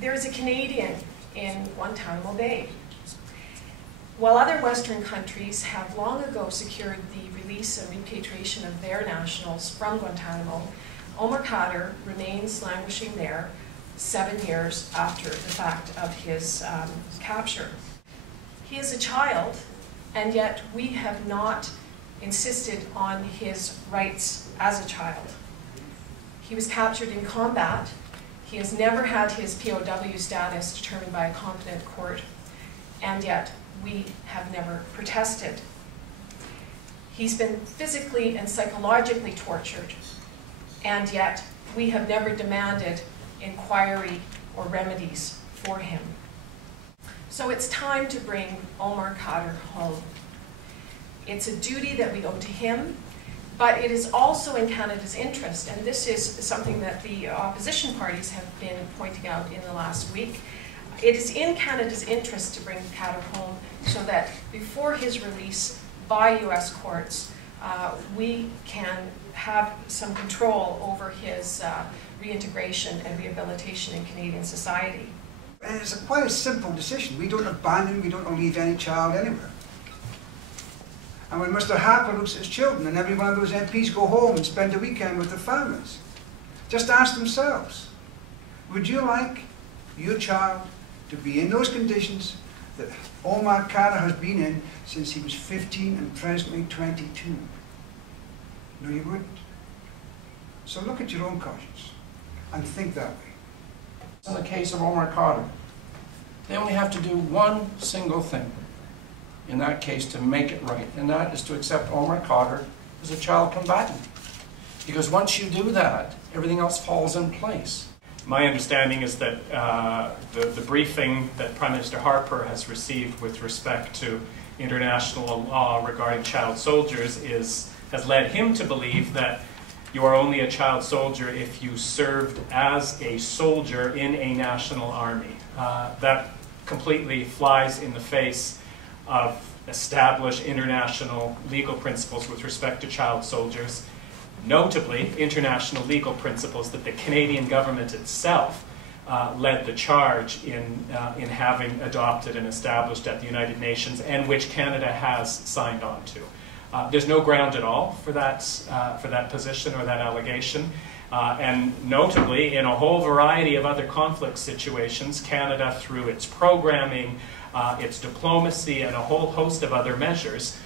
There is a Canadian in Guantanamo Bay. While other Western countries have long ago secured the release and repatriation of their nationals from Guantanamo, Omar Khadr remains languishing there 7 years after the fact of his capture. He is a child, and yet we have not insisted on his rights as a child. He was captured in combat. He has never had his POW status determined by a competent court, and yet we have never protested. He's been physically and psychologically tortured, and yet we have never demanded inquiry or remedies for him. So it's time to bring Omar Khadr home. It's a duty that we owe to him, but it is also in Canada's interest, and this is something that the opposition parties have been pointing out in the last week. It is in Canada's interest to bring Khadr home so that before his release by US courts, we can have some control over his reintegration and rehabilitation in Canadian society. And it's quite a simple decision. We don't abandon, we don't leave any child anywhere. And when Mr. Harper looks at his children, and every one of those MPs go home and spend a weekend with their families, just ask themselves, would you like your child to be in those conditions that Omar Khadr has been in since he was 15 and presently 22? No, you wouldn't. So look at your own conscience and think that way. In the case of Omar Khadr, they only have to do one single thing in that case to make it right, and that is to accept Omar Khadr as a child combatant. Because once you do that, everything else falls in place. My understanding is that the briefing that Prime Minister Harper has received with respect to international law regarding child soldiers has led him to believe that you are only a child soldier if you served as a soldier in a national army. That completely flies in the face of established international legal principles with respect to child soldiers, notably international legal principles that the Canadian government itself led the charge in having adopted and established at the United Nations, and which Canada has signed on to. There's no ground at all for that position or that allegation. And notably, in a whole variety of other conflict situations, Canada, through its programming, its diplomacy, and a whole host of other measures,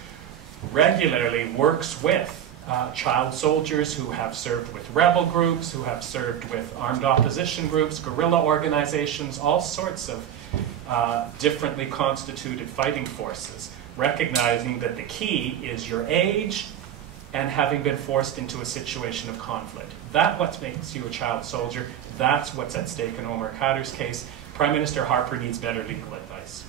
regularly works with child soldiers who have served with rebel groups, who have served with armed opposition groups, guerrilla organizations, all sorts of differently constituted fighting forces, recognizing that the key is your age and having been forced into a situation of conflict. That's what makes you a child soldier. That's what's at stake in Omar Khadr's case. Prime Minister Harper needs better legal advice.